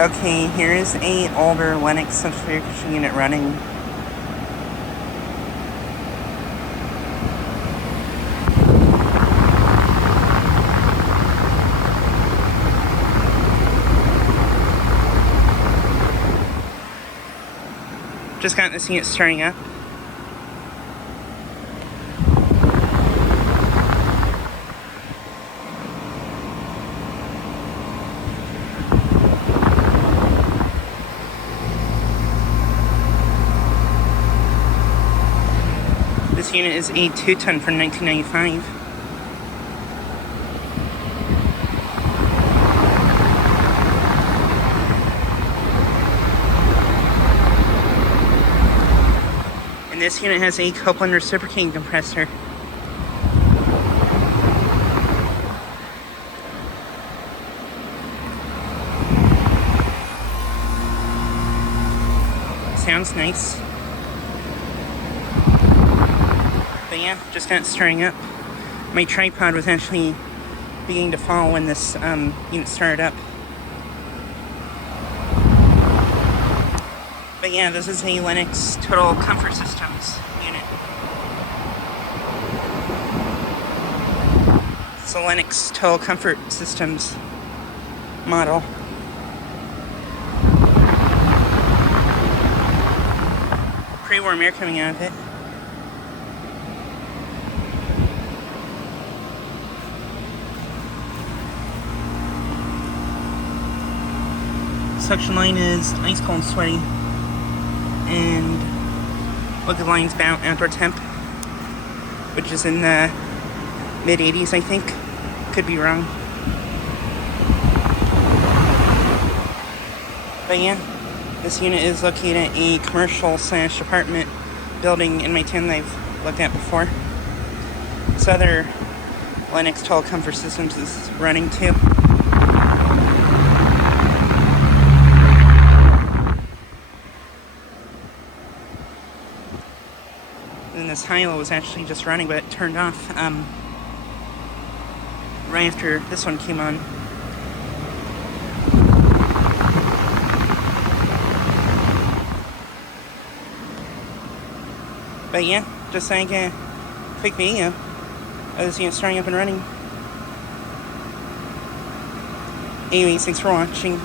Okay, here's a older Lennox centrifugal unit running. Just got this unit starting up. This unit is a 2-ton from 1995. And this unit has a Copeland Reciprocating compressor. Sounds nice. But yeah, just got starting up. My tripod was actually beginning to fall when this unit started up. But yeah, this is a Lennox Total Comfort Systems unit. It's a Lennox Total Comfort Systems model. Pretty warm air coming out of it. Suction line is ice cold and sweaty, and liquid line's about outdoor temp, which is in the mid-80s, I think. Could be wrong. But yeah, this unit is located at a commercial/apartment building in my town that I've looked at before. This other Lennox Total Comfort Systems is running too. And this high-low was actually just running, but it turned off right after this one came on. But yeah, just like a quick video of this unit starting up and running. Anyways, thanks for watching.